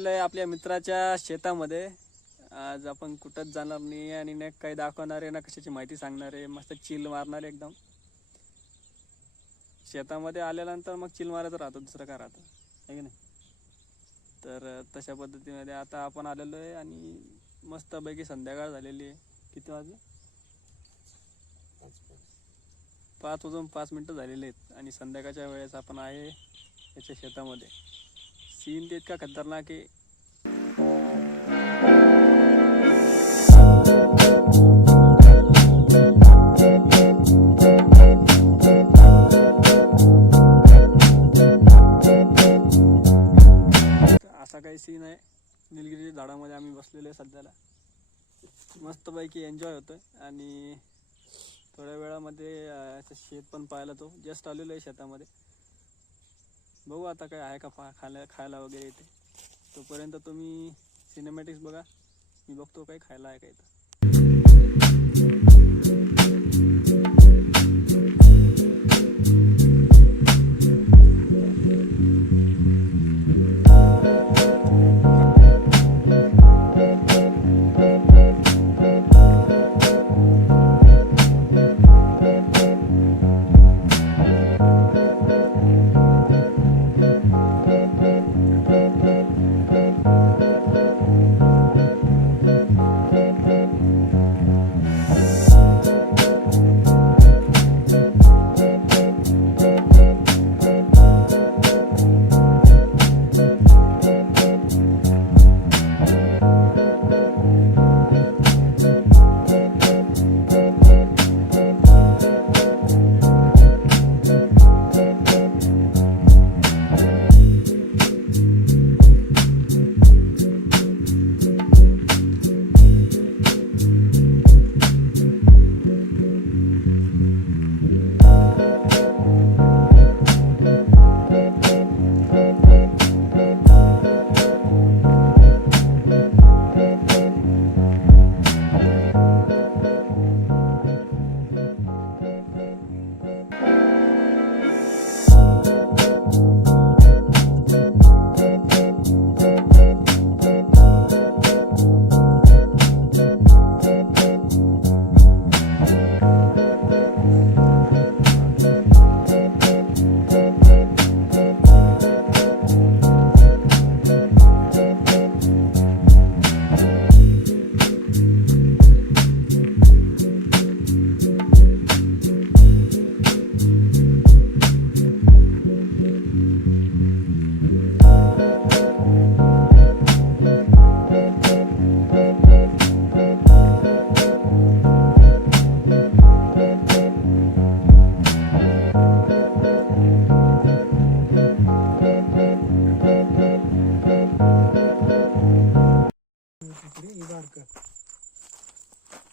आलेलो आहे आपल्या मित्राच्या शेतामध्ये. आज आपण कुठंच जाणार नाही आणि ना काही दाखवणार आहे ना कशाची माहिती सांगणार आहे. मस्त चिल मारणार आहे एकदम. शेतामध्ये आल्यानंतर मग चिल मारायचं राहतं, दुसरं काय राहतं आहे की नाही. तर तशा पद्धतीमध्ये आता आपण आलेलो आहे आणि मस्तपैकी संध्याकाळ झालेली आहे. किती वाजले? 5:05 झालेले आहेत आणि संध्याकाळच्या वेळेस आपण आहे याच्या शेतामध्ये. सीन ते इतका खतरनाक आहे. असा काही सीन आहे. निलगिरीच्या झाडामध्ये आम्ही बसलेलो आहे सध्याला. मस्तपैकी एन्जॉय होतोय आणि थोड्या वेळामध्ये शेत पण पाहायला तो जस्ट आलेलो आहे शेतामध्ये. बघू आता काय आहे का खायला वगैरे इथे. तोपर्यंत तुम्ही सिनेमॅटिक्स बघा, मी बघतो काही खायला आहे का इथं.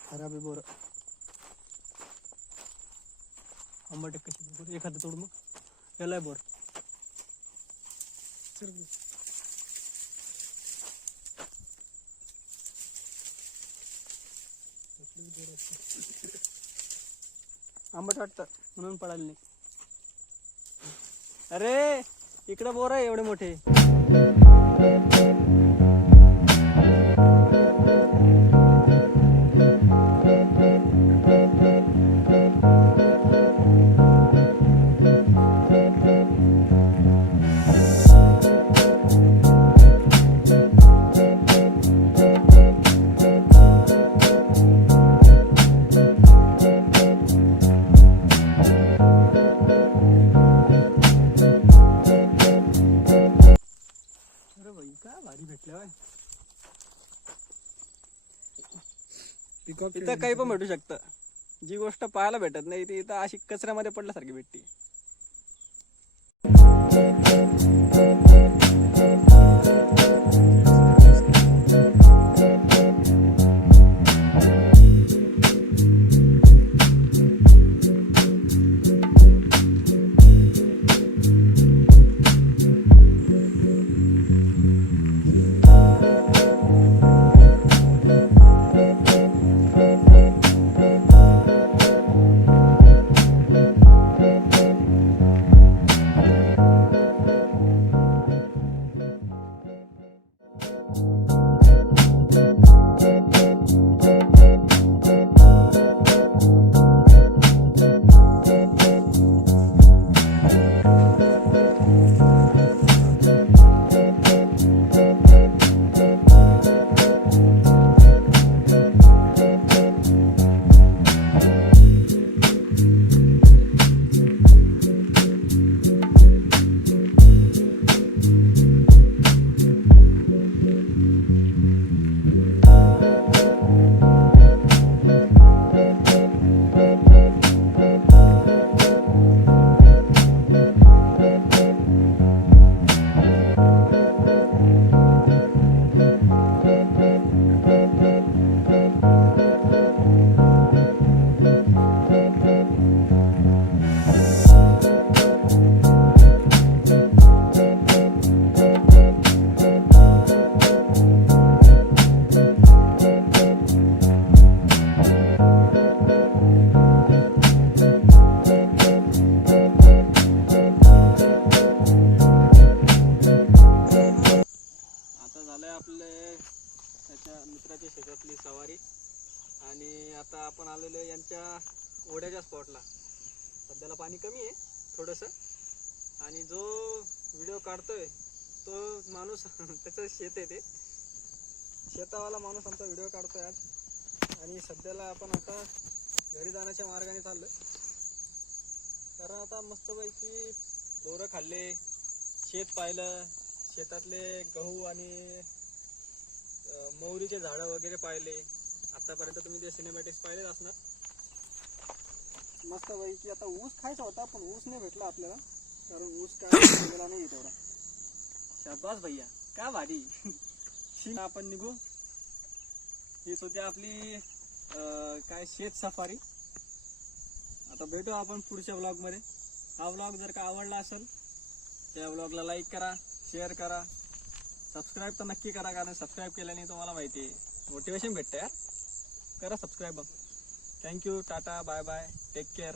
खराब आहे बोर. आंबट कशी बोर एखादं तोड मग याला बोर. आंबट वाटतं म्हणून पडायला नाही. अरे इकडं बोर आहे एवढे मोठे. इथं काही पण भेटू शकतं. जी गोष्ट पाहायला भेटत नाही ती इथं अशी कचऱ्यामध्ये पडल्यासारखी भेटते. शेताला. सध्याला पाणी कमी आहे थोडंसं, आणि जो व्हिडिओ काढतोय तो माणूस त्याचं शेत आहे, ते शेतावाला माणूस आमचा व्हिडिओ काढतोय आज. आणि सध्याला आपण आता घरी जाण्याच्या मार्गाने चाललोय, कारण आता मस्तपैकी बोरं खाल्ले, शेत पाहिलं, शेतातले गहू आणि मोहरीचे झाडं वगैरे पाहिले. आतापर्यंत तुम्ही ते सिनेमॅटिक्स पाहिलेच असणार. मस्तपैकी आता ऊस खायचा होता, पण ऊस नाही भेटला आपल्याला, कारण ऊस काय भेटलेला नाही तेवढा. शाबास भैया, काय भारी. आपण निघू. हीच होती आपली काय शेत सफारी. आता भेटू आपण पुढच्या ब्लॉगमध्ये. हा ब्लॉग जर का आवडला असेल त्या ब्लॉगला लाईक करा, शेअर करा, सबस्क्राईब तर नक्की करा, कारण सबस्क्राईब केल्याने तुम्हाला माहिती आहे मोटिवेशन भेटतं यार. करा subscribe. Thank you, tata, bye bye, take care.